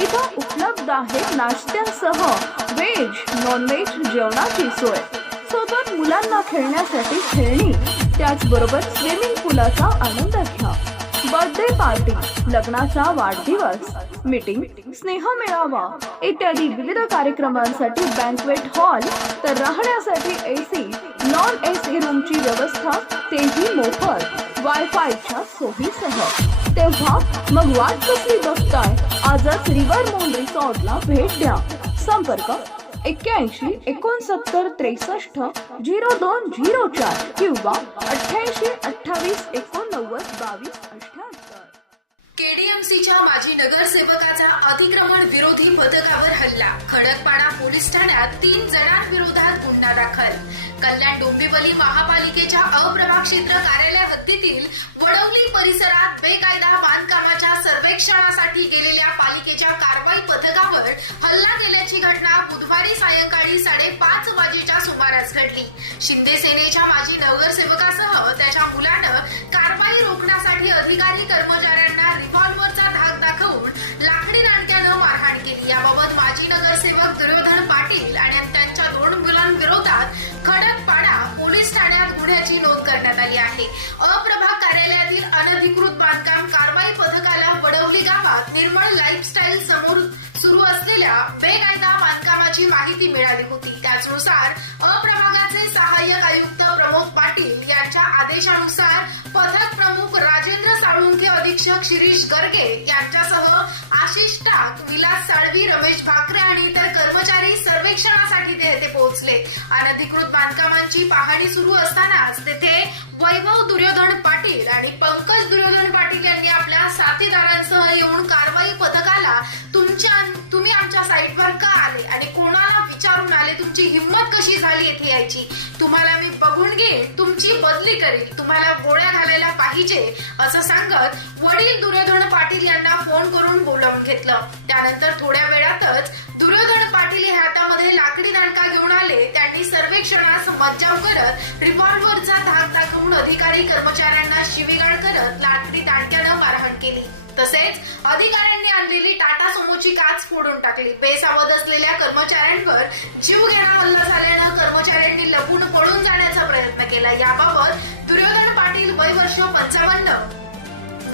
इथं उपलब्ध आहे नाश्त्यासह व्हेज नॉनव्हेज जेवणाची सोय. सोबत मुलांना खेळण्यासाठी खेळणी त्याचबरोबर स्विमिंग पूलाचा आनंद घ्या. बर्थडे पार्टी लग्नाचा वाढदिवस मीटिंग स्नेहमेळावा इत्यादी विविध कार्यक्रमांसाठी बँकवेट हॉल तर राहण्यासाठी एसी नॉन एसी रूमची व्यवस्था तेही मोफत. वायफायच्या सोयीसह. तेव्हा मग वाट कसली बघताय? आजच रिव्हर मोन रिसॉर्टला भेट द्या. संपर्क एक्क्याऐंशी एकोणसत्तर त्रेसष्ट झिरो दोन झिरो चार किंवा अठ्ठ्याऐंशी अठ्ठावीस एकोणनव्वद बावीस अठ्ठ्याहत्तर. केडीएमसीच्या माजी नगरसेवकाचा अतिक्रमण विरोधी पथकावर हल्ला. खडकपाडा पोलीस ठाण्यात तीन जणांविरोधात गुन्हा दाखल. कल्याण डोंबिवली महापालिकेच्या अप्रभाग क्षेत्र कार्यालय हद्दीतील वडवली परिसरात बेकायदा बांधकामाच्या सर्वेक्षणासाठी गेलेल्या पालिकेच्या कारवाई पथकावर हल्ला घटना बुधवारी सायंकाळी साडेपाच वाजेच्या सुमारास घडली. शिंदे सेनेच्या माजी नगरसेवकासह त्याच्या मुलानं कारवाई रोखण्यासाठी अधिकारी कर्मचाऱ्यांना रिव्हॉल्व्हरचा धाक दाखवून लाकडी दांडक्यानं मारहाण केली. याबाबत माजी नगरसेवक दुर्योधन पाटील आणि त्यांच्या दोन मुलांविरोधात खडकपाडा पोलीस ठाण्यात गुन्ह्याची नोंद करण्यात आली आहे. अप्रभाग कार्यालयातील अनधिकृत बांधकाम कारवाई पथकाला वडवली गावात निर्मळ लाईफस्टाईल समोर सुरू असलेल्या बेकायदा बांधकामाची माहिती मिळाली होती. त्याचनुसार अप्रभागाचे सहाय्यक आयुक्त प्रमोद पाटील यांच्या आदेशानुसार पथक प्रमुख राजेंद्र साळुंखे अधीक्षक शिरीष गर्गे यांच्यासह आशिष टाक विलास साळवी रमेश भाकरे आणि इतर कर्मचारी सर्वेक्षणासाठी तेथे पोहोचले. अनधिकृत बांधकामांची पाहणी सुरू असतानाच तेथे वैभव दुर्योधन पाटील आणि पंकज दुर्योधन पाटील यांनी आपल्या साथीदारांसह येऊन कारवाई पथकाला तुमच्या साईटवर का आले? आणि कोणाला विचारून आले? तुमची हिंमत कशी झाली येथे यायची? तुम्हाला मी बघून घेईन तुमची बदली करेल तुम्हाला गोळ्या घालायला पाहिजे असं सांगत वडील दुर्योधन पाटील यांना फोन करून बोलावून घेतलं. त्यानंतर थोड्या वेळातच दुर्योधन पाटील हे हातामध्ये लाकडी दांडका घेऊन आले. त्यांनी सर्वेक्षणास मज्जाव करत रिव्हॉल्व्हरचा धाक दाखवून अधिकारी कर्मचाऱ्यांना शिवीगाळ करत लाकडी दांडक्यानं मारहाण केली. तसेच अधिकाऱ्यांनी आणलेली टाटा सोमोची काच फोडून टाकली. बेसावध असलेल्या कर्मचाऱ्यांवर जीव घेणा हल्ला झाल्यानं कर्मचाऱ्यांनी लपून पळून जाण्याचा प्रयत्न केला. याबाबत दुर्योधन पाटील वय वर्ष पंचावन्न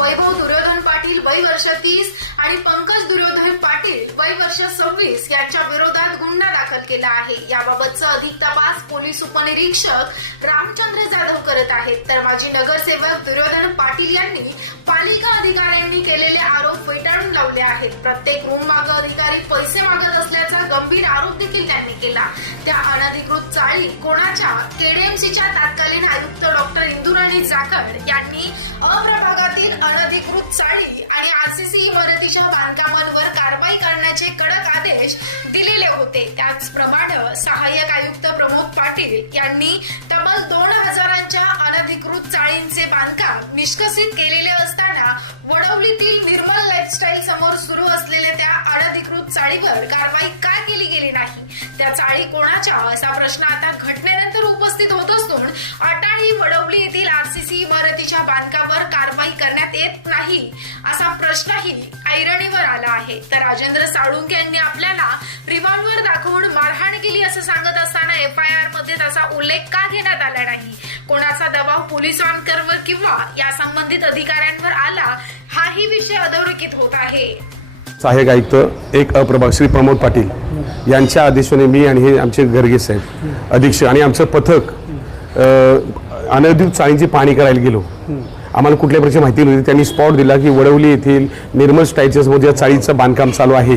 वैभव दुर्योधन पाटील वय वर्ष तीस आणि पंकज दुर्योधन पाटील वय वर्ष सव्वीस यांच्या विरोधात गुन्हा दाखल केला आहे. याबाबतचा अधिक तपास पोलीस उपनिरीक्षक रामचंद्र जाधव करत आहेत. तर माजी नगरसेवक दुर्योधन पाटील यांनी पालिका अधिकाऱ्यांनी केलेले आरोप फेटाळून लावले आहेत. प्रत्येक रूम मागं अधिकारी पैसे मागत असल्याचा गंभीर आरोप देखील त्यांनी केला. त्या अनधिकृत चाळी कोणाच्या केडीएमसीच्या तत्कालीन आयुक्त डॉक्टर इंदुराणी जाखड यांनी अप्रभागातील अनधिकृत चाळी आणि आरसीसी इमारतीच्या बांधकामांवर कारवाई करण्याचे कडक आदेश दिलेले होते. त्याचप्रमाणे सहाय्यक आयुक्त प्रमोद पाटील यांनी तब्बल दोन हजारांच्या अनधिकृत चाळींचे बांधकाम निष्कसित केलेले असताना वडवलीतील निर्मल लाईफस्टाईल समोर सुरू असलेल्या त्या अनधिकृत चाळीवर कारवाई का केली गेली नाही? त्या चाळी कोणाच्या? असा प्रश्न आता घटनेनंतर उपस्थित होत असून बांधकामावर कारवाई करण्यात येत नाही असा प्रश्नही ऐरणीवर आला आहे. तर राजेंद्र साळुंके यांनी आपल्याला रिव्हॉल्व्हर दाखवून मारहाण केली असं सांगत असताना एफ आय आरमध्ये त्याचा उल्लेख का घेण्यात आला नाही? कोणाचा दबाव पोलिसांवर किंवा या संबंधित अधिकाऱ्यांवर आला हाही विषय अधोरेखित होत आहे. सहाय्यक आयुक्त एक अप्रभाग श्री प्रमोद पाटील यांच्या आदेशाने मी आणि हे आमचे गर्गे साहेब अधीक्षक आणि आमचं पथक अनधिकृत चाळींची पाणी करायला गेलो. आम्हाला कुठल्या प्रकारची माहिती नव्हती. त्यांनी स्पॉट दिला की वडवली येथील निर्मल स्टाईलच्या समोर ज्या चाळीचं बांधकाम चालू आहे.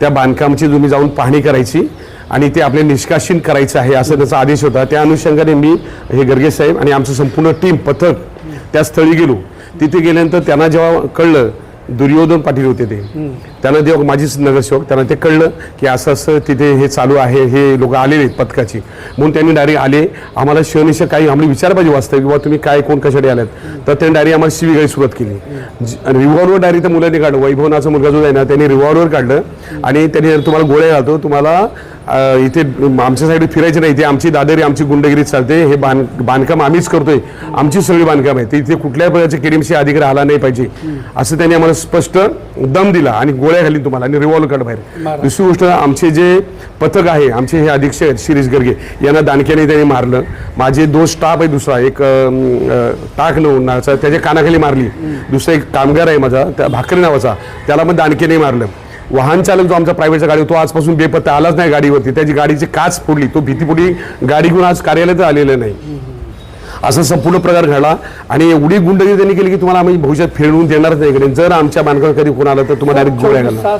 त्या बांधकामाची तुम्ही जाऊन पाहणी करायची आणि ते आपले निष्कासित करायचं आहे असं त्याचा आदेश होता. त्या अनुषंगाने मी हे गर्गे साहेब आणि आमचं संपूर्ण टीम पथक त्या स्थळी गेलो. तिथे गेल्यानंतर त्यांना जेव्हा कळलं दुर्योधन पाटील होते ते. त्यांना देव माझीच नगरसेवक त्यांना ते कळलं की असं असं तिथे हे चालू आहे हे लोक आलेले आहेत पथकाची. म्हणून त्यांनी डायरेक्ट आले. आम्हाला शिवनिश काही आम्हाला विचार पाहिजे वाचतं किंवा तुम्ही काय कोण कशासाठी आलात तर त्यांनी डायरेक्ट आम्हाला शिवीगाळी सुरुवात केली. रिव्हॉल्वर डायरेक्ट त्या मुलांनी काढलं. वैभवनाचा मुलगा जो आहे ना त्यांनी रिव्हॉल्वर काढलं. आणि त्यांनी तुम्हाला गोळ्या घालतो. तुम्हाला इथे आमच्या साईड फिरायचे नाही. इथे आमची दादरी आमची गुंडगिरी चालते. हे बांध बांधकाम आम्हीच करतोय. आमची सगळी बांधकाम आहे. ते इथे कुठल्याही प्रकारचे केडीएमसी अधिकारी आला नाही पाहिजे. असं त्यांनी आम्हाला स्पष्ट दम दिला. आणि गोळ्या घाली तुम्हाला आणि रिव्हॉल्वर काढ बाहेर. दुसरी गोष्ट आमचे जे पथक आहे आमचे हे अधीक्षक आहेत शिरीष गर्गे. यांना दानक्याने त्यांनी मारलं. माझे दोन स्टाफ आहे दुसरा एक टाक नऊ नावाचा त्याच्या कानाखाली मारली. दुसरा एक कामगार आहे माझा त्या भाकरे नावाचा त्याला पण दानक्याने मारलं. वाहन चालक जो आमचा प्रायव्हेटचा गाडी तो आजपासून बेपत्ता आलाच नाही गाडीवरती. त्याची गाडीची काच फोडली. तो भीतीपोटी गाडी घेऊन आज कार्यालयात आलेला नाही. असं संपूर्ण प्रकार घडला. आणि एवढी गुंडगिरी त्यांनी केली की तुम्हाला आम्ही भविष्यात फिरवून देणारच नाही इकडे. जर आमच्या बांधकाम कधी कोण आलं तर तुम्हाला डायरेक्ट गोळ्या घालणार.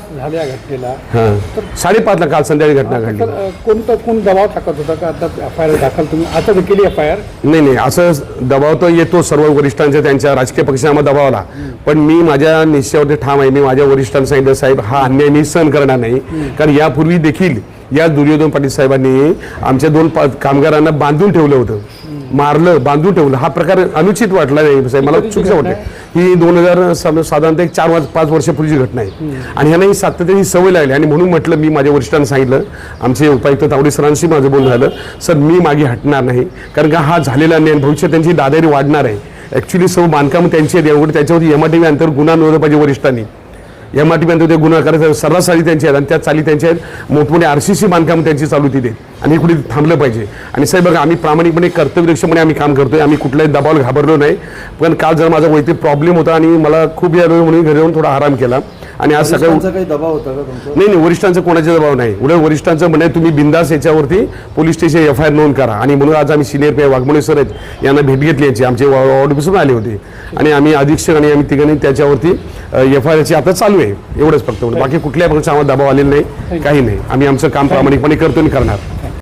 घटनेला. हां. साडेपाचला काल संध्याकाळी घटना घडली. कोणतं कोण दबाव टाकत होता का? आता एफ आय आर दाखल तुम्ही आता केली एफ आय आर नाही नाही. असं दबाव तर येतो सर्व वरिष्ठांच्या त्यांच्या राजकीय पक्षांना दबाव आला पण मी माझ्या निश्चयावरती ठाम आहे. मी माझ्या वरिष्ठांना सांगितलं साहेब हा अन्याय मी सहन करणार नाही. कारण यापूर्वी देखील या दुर्योधन पाटील साहेबांनी आमच्या दोन कामगारांना बांधून ठेवलं होतं. मारलं बांधून ठेवलं. हा प्रकार अनुचित वाटला नाही साहेब. मला चुकीचं वाटलं ही दोन हजार साधारणतः एक चार पाच वर्षापूर्वीची घटना आहे. आणि ह्यांना ही सातत्याने सवय लागली. आणि म्हणून म्हटलं मी माझ्या वरिष्ठांना सांगितलं आमचे उपायुक्त तावडे सरांशी माझं बोलणं झालं सर मी मागे हटणार नाही कारण का हा झालेला आणि भविष्यात त्यांची दादारी वाढणार आहे. ॲक्च्युली सर्व बांधकाम त्यांची आहेत एवढे त्याच्यावरती एमआरटीव्ही अंतर गुन्हा नोंदवला पाहिजे वरिष्ठांनी. एमआरटी अंतर ते गुन्हा करायचं सर्रास चाली त्यांची आहेत आणि त्या चाली त्यांच्या आहेत. मोठमोठे आर सी सी बांधकाम त्यांची चालू तिथे. आणि हे कुठे थांबलं पाहिजे. आणि साहेब बघा आम्ही प्रामाणिकपणे कर्तव्यदक्षपणे आम्ही काम करतोय. आम्ही कुठल्याही दबावाला घाबरलो नाही. पण काल जर माझा वैयक्तिक प्रॉब्लेम होता आणि मला खूप या म्हणून घरी जाऊन थोडा आराम केला. आणि आज सकाळी काही दबाव होता का तुमचा? नाही नाही वरिष्ठांचा कोणाचा दबाव नाही. उलट वरिष्ठांचं म्हणे तुम्ही बिंदास याच्यावरती police station F I R नोंद करा. आणि म्हणून आज आम्ही सिनियर पी वाघमोडे सर आहेत यांना भेट घेतली याची. आमचे ऑफिसून आले होते. आणि आम्ही अधीक्षक आणि आम्ही तिघांनी त्याच्यावरती एफ आय आरची आता चालू आहे. एवढंच फक्त. बाकी कुठल्याही प्रकारचा आम्हाला दबाव आलेला नाही. काही नाही. आम्ही आमचं काम प्रामाणिकपणे करतो आणि करणार.